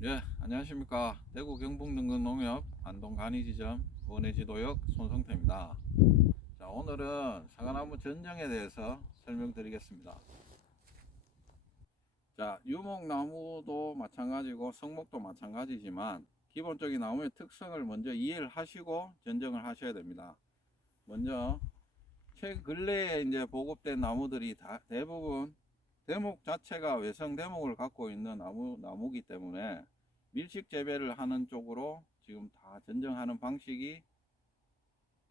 예, 안녕하십니까. 대구 경북능동농협 안동간이지점 원해지도역 손성태입니다. 자, 오늘은 사과나무 전정에 대해서 설명드리겠습니다. 자, 유목나무도 마찬가지고 성목도 마찬가지지만 기본적인 나무의 특성을 먼저 이해를 하시고 전정을 하셔야 됩니다. 먼저 최근 근래에 이제 보급된 나무들이 대부분 대목 자체가 외성 대목을 갖고 있는 나무기 때문에 밀식 재배를 하는 쪽으로 지금 다 전정하는 방식이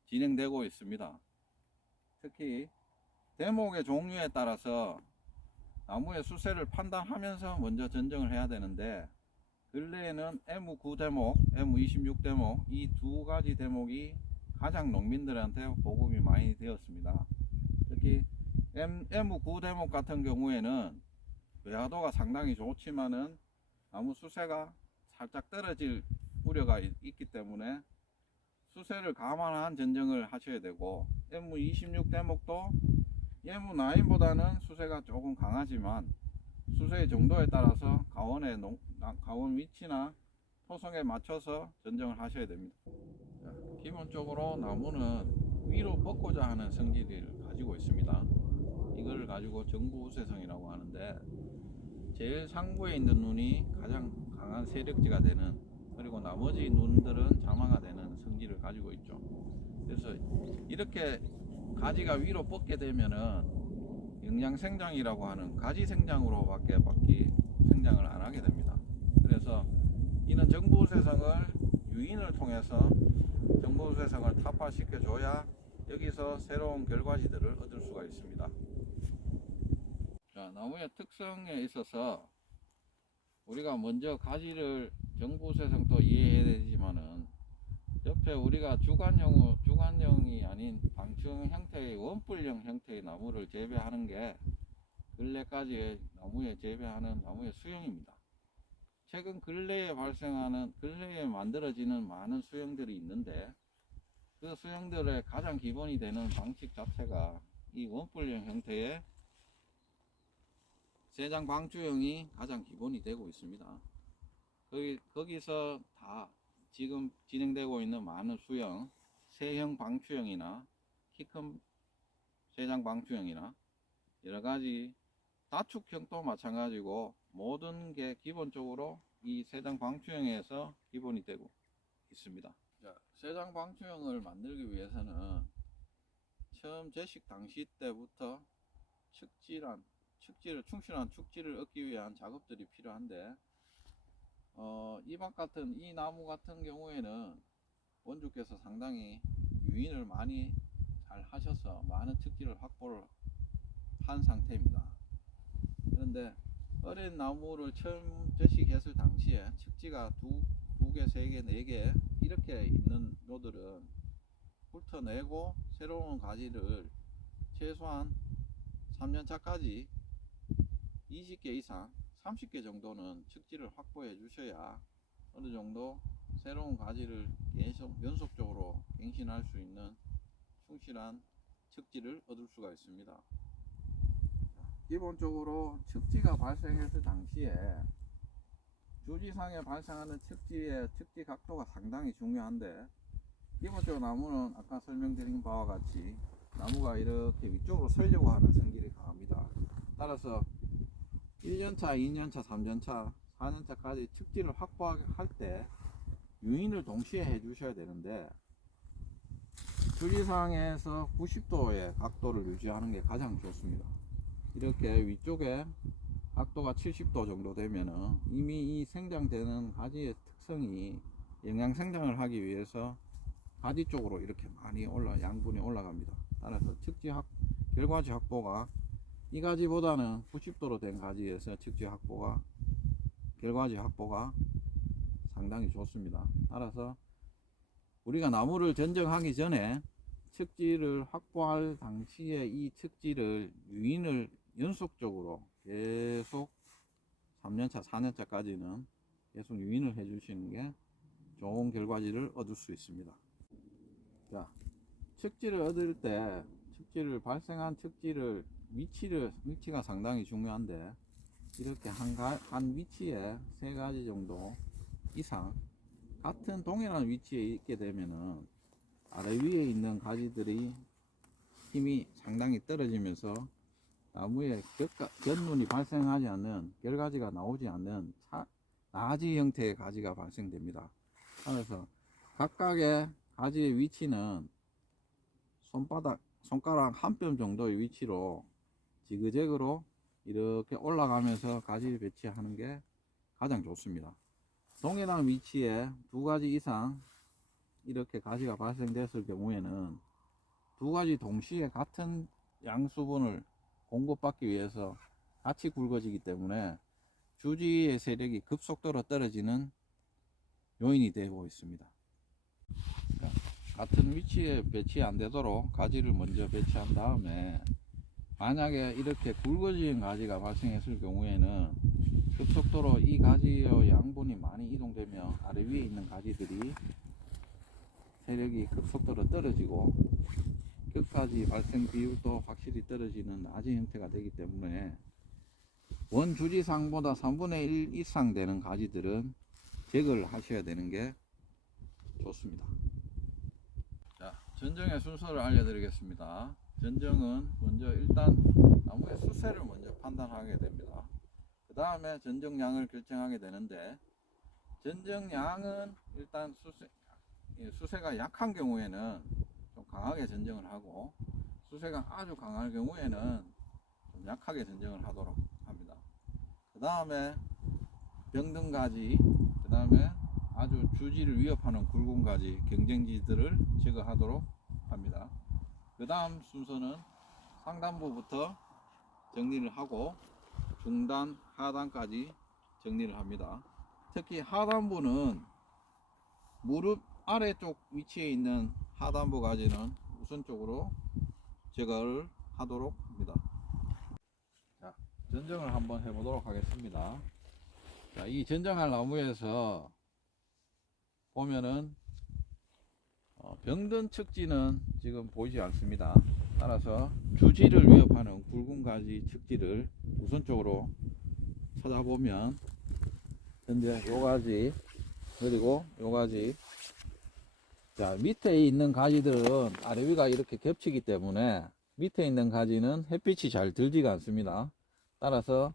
진행되고 있습니다. 특히 대목의 종류에 따라서 나무의 수세를 판단하면서 먼저 전정을 해야 되는데, 근래에는 M9 대목, M26 대목 이 두 가지 대목이 가장 농민들한테 보급이 많이 되었습니다. 특히 M9 대목 같은 경우에는 외화도가 상당히 좋지만은 나무 수세가 살짝 떨어질 우려가 있기 때문에 수세를 감안한 전정을 하셔야 되고, M26 대목도 M9보다는 수세가 조금 강하지만 수세의 정도에 따라서 가원 위치나 토성에 맞춰서 전정을 하셔야 됩니다. 기본적으로 나무는 위로 뻗고자 하는 성질을 가지고 있습니다. 이걸 가지고 정부우세성이라고 하는데, 제일 상부에 있는 눈이 가장 강한 세력지가 되는, 그리고 나머지 눈들은 자마가 되는 성질을 가지고 있죠. 그래서 이렇게 가지가 위로 뻗게 되면은 영양생장이라고 하는 가지생장으로밖에 생장을 안 하게 됩니다. 그래서 이는 정부우세성을 유인을 통해서 정부우세성을 타파시켜 줘야 여기서 새로운 결과지들을 얻을 수가 있습니다. 자, 나무의 특성에 있어서 우리가 먼저 가지를 정부우세성도 이해해야 되지만은 옆에 우리가 주간형이 아닌 방충 형태의 원뿔형 형태의 나무를 재배하는 게 근래까지의 재배하는 나무의 수형입니다. 최근 근래에 만들어지는 많은 수형들이 있는데, 그 수형들의 가장 기본이 되는 방식 자체가 이 원뿔형 형태의 세장 방추형이 가장 기본이 되고 있습니다. 거기서 다 지금 진행되고 있는 많은 수형, 세형 방추형이나 키 큰 세장 방추형이나 여러 가지 다축형도 마찬가지고 모든 게 기본적으로 이 세장 방추형에서 기본이 되고 있습니다. 자, 세장 방추형을 만들기 위해서는 처음 제식 당시 때부터 충실한 축지를 얻기 위한 작업들이 필요한데, 이 나무 같은 경우에는 원주께서 상당히 유인을 많이 잘 하셔서 많은 측지를 확보를 한 상태입니다. 그런데 어린 나무를 처음 제식했을 당시에 측지가 두 개, 세 개, 네 개 이렇게 있는 묘들은 훑어내고 새로운 가지를 최소한 3년차까지 20개 이상 30개 정도는 측지를 확보해 주셔야 어느 정도 새로운 가지를 계속 연속적으로 갱신할 수 있는 충실한 측지를 얻을 수가 있습니다. 기본적으로 측지가 발생했을 당시에 주지상에 발생하는 측지의 측지 각도가 상당히 중요한데, 기본적으로 나무는 아까 설명드린 바와 같이 나무가 이렇게 위쪽으로 설려고 하는 성질이 강합니다. 따라서 1년차, 2년차, 3년차, 4년차까지 측지를 확보할 때 유인을 동시에 해 주셔야 되는데, 주지상에서 90도의 각도를 유지하는 게 가장 좋습니다. 이렇게 위쪽에 각도가 70도 정도 되면은 이미 이 생장되는 가지의 특성이 영양 생장을 하기 위해서 가지 쪽으로 이렇게 많이 양분이 올라갑니다. 따라서 결과지 확보가 이 가지보다는 90도로 된 가지에서 결과지 확보가 상당히 좋습니다. 따라서 우리가 나무를 전정하기 전에 측지를 확보할 당시에 이 측지를 유인을 연속적으로 계속 3년차, 4년차까지는 계속 유인을 해 주시는 게 좋은 결과지를 얻을 수 있습니다. 자, 측지를 얻을 때 발생한 측지를 위치가 상당히 중요한데, 이렇게 한 위치에 3가지 정도 이상 같은 동일한 위치에 있게 되면은 아래 위에 있는 가지들이 힘이 상당히 떨어지면서 나무에 곁눈이 발생하지 않는, 결가지가 나오지 않는 나지 형태의 가지가 발생됩니다. 그래서 각각의 가지의 위치는 손가락 한 뼘 정도의 위치로 지그재그로 이렇게 올라가면서 가지를 배치하는 게 가장 좋습니다. 동일한 위치에 2가지 이상 이렇게 가지가 발생됐을 경우에는 2가지 동시에 같은 양수분을 공급받기 위해서 같이 굵어지기 때문에 주지의 세력이 급속도로 떨어지는 요인이 되고 있습니다. 같은 위치에 배치 안 되도록 가지를 먼저 배치한 다음에, 만약에 이렇게 굵어진 가지가 발생했을 경우에는 급속도로 이 가지의 양분이 많이 이동되며 아래 위에 있는 가지들이 세력이 급속도로 떨어지고 끝까지 발생 비율도 확실히 떨어지는 나지 형태가 되기 때문에 원주지상보다 3분의 1 이상 되는 가지들은 제거를 하셔야 되는 게 좋습니다. 자, 전정의 순서를 알려드리겠습니다. 전정은 먼저 일단 나무의 수세를 먼저 판단하게 됩니다. 그 다음에 전정량을 결정하게 되는데, 전정량은 일단 수세가 약한 경우에는 좀 강하게 전정을 하고, 수세가 아주 강할 경우에는 좀 약하게 전정을 하도록 합니다. 그 다음에 병등가지, 그 다음에 아주 주지를 위협하는 굵은 가지, 경쟁지들을 제거하도록 합니다. 그 다음 순서는 상단부부터 정리를 하고 중단, 하단까지 정리를 합니다. 특히 하단부는 무릎 아래쪽 위치에 있는 하단부 가지는 우선적으로 제거를 하도록 합니다. 자, 전정을 한번 해보도록 하겠습니다. 자, 이 전정할 나무에서 보면은 병든 측지는 지금 보이지 않습니다. 따라서 주지를 위협하는 굵은 가지 측지를 우선적으로 찾아보면 현재 요 가지, 그리고 요 가지, 자, 밑에 있는 가지들은 아래 위가 이렇게 겹치기 때문에 밑에 있는 가지는 햇빛이 잘 들지가 않습니다. 따라서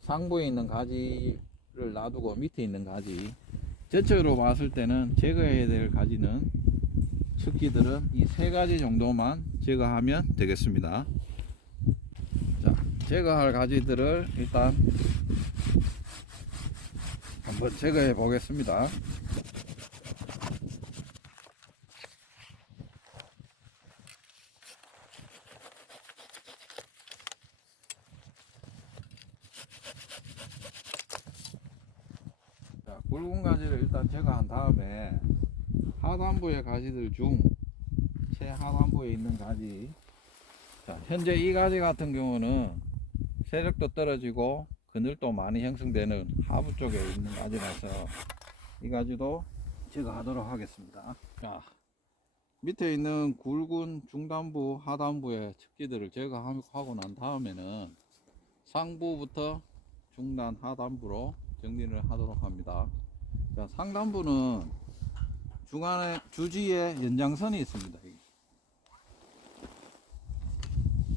상부에 있는 가지를 놔두고 밑에 있는 가지, 전체로 봤을 때는 제거해야 될 가지는, 측지들은 이 3가지 정도만 제거하면 되겠습니다. 자, 제거할 가지들을 일단 한번 제거해 보겠습니다. 자, 굵은 가지를 일단 제거한 다음에 하단부의 가지들 중 최하단부에 있는 가지, 자, 현재 이 가지 같은 경우는 세력도 떨어지고 그늘도 많이 형성되는 하부 쪽에 있는 가지라서 이 가지도 제거하도록 하겠습니다. 자, 밑에 있는 굵은 중단부, 하단부의 측지들을 제거하고 난 다음에는 상부부터 중단, 하단부로 정리를 하도록 합니다. 자, 상단부는 중간에 주지에 연장선이 있습니다.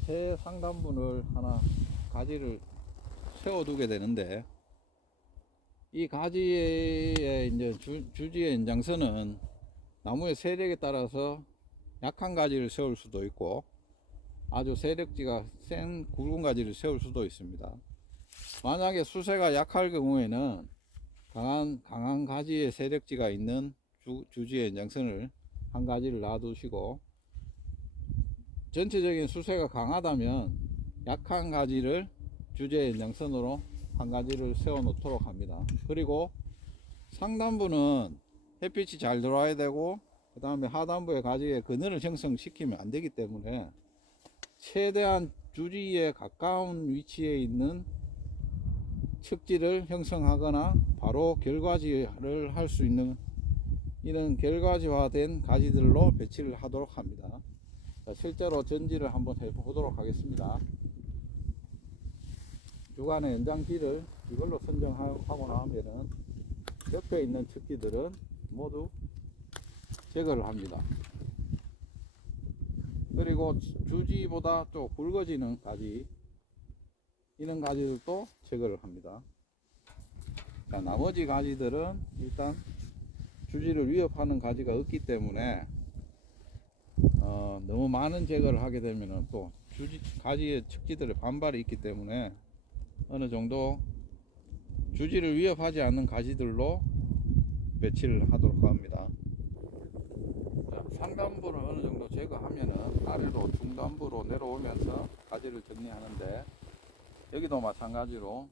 새 상단부를 하나 가지를 세워두게 되는데, 이 가지의 이제 주지의 연장선은 나무의 세력에 따라서 약한 가지를 세울 수도 있고 아주 세력지가 센 굵은 가지를 세울 수도 있습니다. 만약에 수세가 약할 경우에는 강한 가지의 세력지가 있는 주지의 연장선을 한 가지를 놔두시고, 전체적인 수세가 강하다면 약한 가지를 주지의 연장선으로 한 가지를 세워 놓도록 합니다. 그리고 상단부는 햇빛이 잘 들어와야 되고, 그 다음에 하단부의 가지에 그늘을 형성시키면 안 되기 때문에 최대한 주지에 가까운 위치에 있는 측지를 형성하거나 바로 결과지를 할 수 있는 이런 결과지화된 가지들로 배치를 하도록 합니다. 자, 실제로 전지를 한번 해보도록 하겠습니다. 주간의 연장지를 이걸로 선정하고 나면은 옆에 있는 척지들은 모두 제거를 합니다. 그리고 주지보다 또 굵어지는 가지, 이런 가지들도 제거를 합니다. 자, 나머지 가지들은 일단 주지를 위협하는 가지가 없기 때문에 너무 많은 제거를 하게 되면 또 가지의 척지들의 반발이 있기 때문에 어느 정도 주지를 위협하지 않는 가지들로 배치를 하도록 합니다. 자, 상단부를 어느 정도 제거하면은 아래로 중단부로 내려오면서 가지를 정리하는데, 여기도 마찬가지로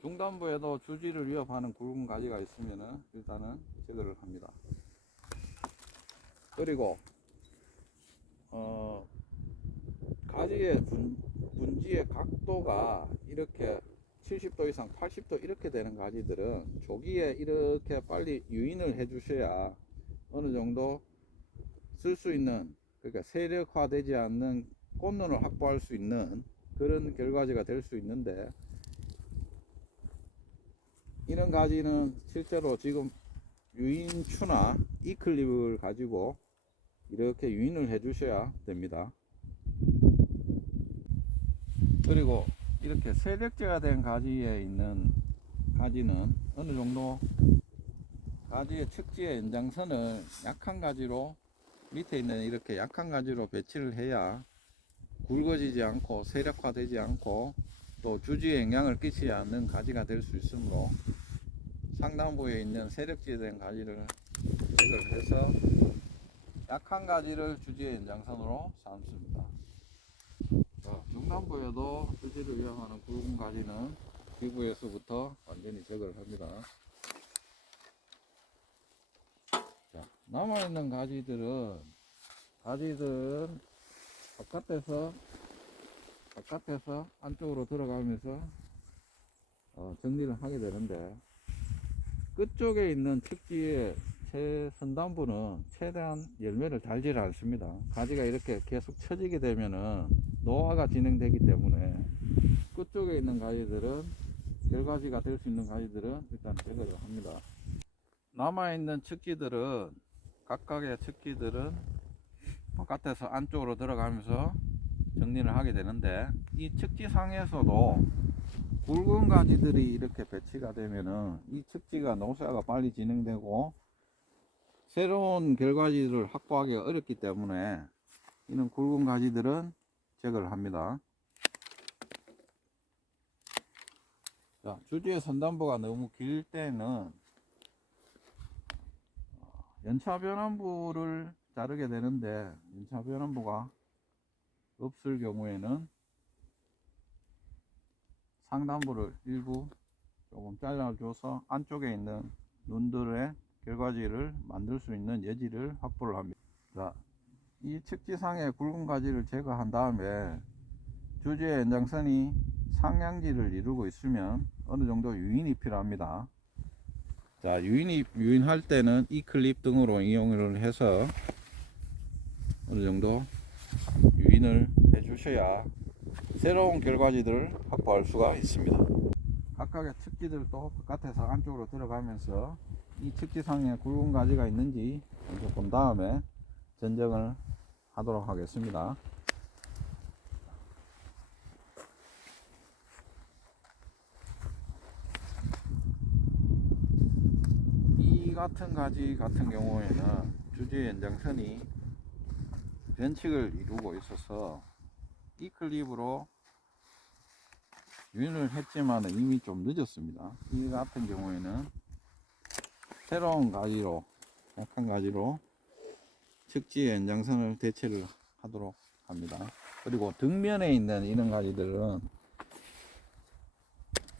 중단부에도 주지를 위협하는 굵은 가지가 있으면은 일단은 제거를 합니다. 그리고 가지의 분지의 각도가 이렇게 70도 이상 80도 이렇게 되는 가지들은 조기에 이렇게 빨리 유인을 해 주셔야 어느 정도 쓸 수 있는, 그러니까 세력화 되지 않는 꽃눈을 확보할 수 있는 그런 결과지가 될 수 있는데, 이런 가지는 실제로 지금 유인추나 이클립을 가지고 이렇게 유인을 해 주셔야 됩니다. 그리고 이렇게 세력제가 된 가지에 있는 가지는 어느 정도 가지의 척지의 연장선을 약한 가지로, 밑에 있는 이렇게 약한 가지로 배치를 해야 굵어지지 않고 세력화되지 않고 또 주지에 영향을 끼치지 않는 가지가 될 수 있으므로 상단부에 있는 세력지에 된 가지를 제거를 해서 약한 가지를 주지의 연장선으로 삼습니다. 중단부에도 주지를 위협하는 굵은 가지는 기부에서부터 완전히 제거를 합니다. 자, 남아있는 가지들은 바깥에서 안쪽으로 들어가면서 정리를 하게 되는데, 끝쪽에 있는 척지의 최선단부는 최대한 열매를 달지를 않습니다. 가지가 이렇게 계속 처지게 되면은 노화가 진행되기 때문에 끝쪽에 있는 가지들은, 결가지가 될 수 있는 가지들은 일단 제거를 합니다. 남아있는 척지들은, 각각의 척지들은 바깥에서 안쪽으로 들어가면서 정리를 하게 되는데, 이 척지상에서도 굵은 가지들이 이렇게 배치가 되면은 이 척지가 노쇠가 빨리 진행되고 새로운 결과지를 확보하기가 어렵기 때문에 이런 굵은 가지들은 제거를 합니다. 자, 주지의 선단부가 너무 길 때는 연차 변환부를 자르게 되는데, 연차 변환부가 없을 경우에는 상단부를 일부 조금 잘라줘서 안쪽에 있는 눈들의 결과지를 만들 수 있는 여지를 확보를 합니다. 자, 이 척지상의 굵은 가지를 제거한 다음에 주지의 연장선이 상향지를 이루고 있으면 어느 정도 유인이 필요합니다. 자, 유인할 때는 이 클립 등으로 이용을 해서 어느 정도 유인을 해 주셔야 새로운 결과지들을 확보할 수가 있습니다. 각각의 척지들도 바깥에서 안쪽으로 들어가면서 이 척지상에 굵은 가지가 있는지 먼저 본 다음에 전정을 하도록 하겠습니다. 이 같은 가지 같은 경우에는 주지의 연장선이 변칙을 이루고 있어서 이 클립으로 유인을 했지만 이미 좀 늦었습니다. 이 같은 경우에는 새로운 가지로, 약한 가지로 척지의 연장선을 대체를 하도록 합니다. 그리고 등면에 있는 이런 가지들은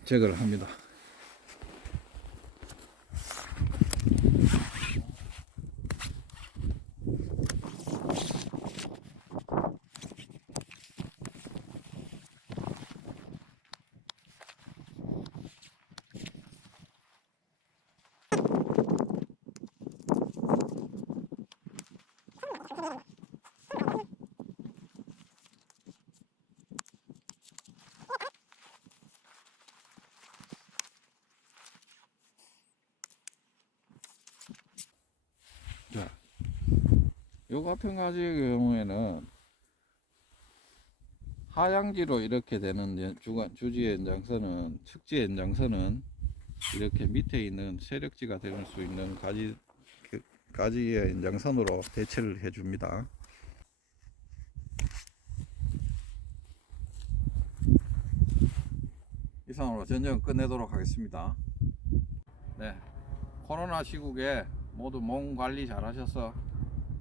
제거를 합니다. 요 같은 가지의 경우에는 하향지로 이렇게 되는 주지의 연장선은, 측지의 연장선은 이렇게 밑에 있는 세력지가 될 수 있는 가지의 연장선으로 대체를 해줍니다. 이상으로 전쟁 끝내도록 하겠습니다. 네, 코로나 시국에 모두 몸 관리 잘 하셔서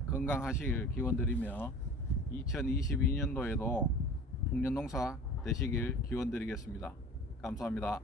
건강하시길 기원드리며 2022년도에도 풍년농사 되시길 기원드리겠습니다. 감사합니다.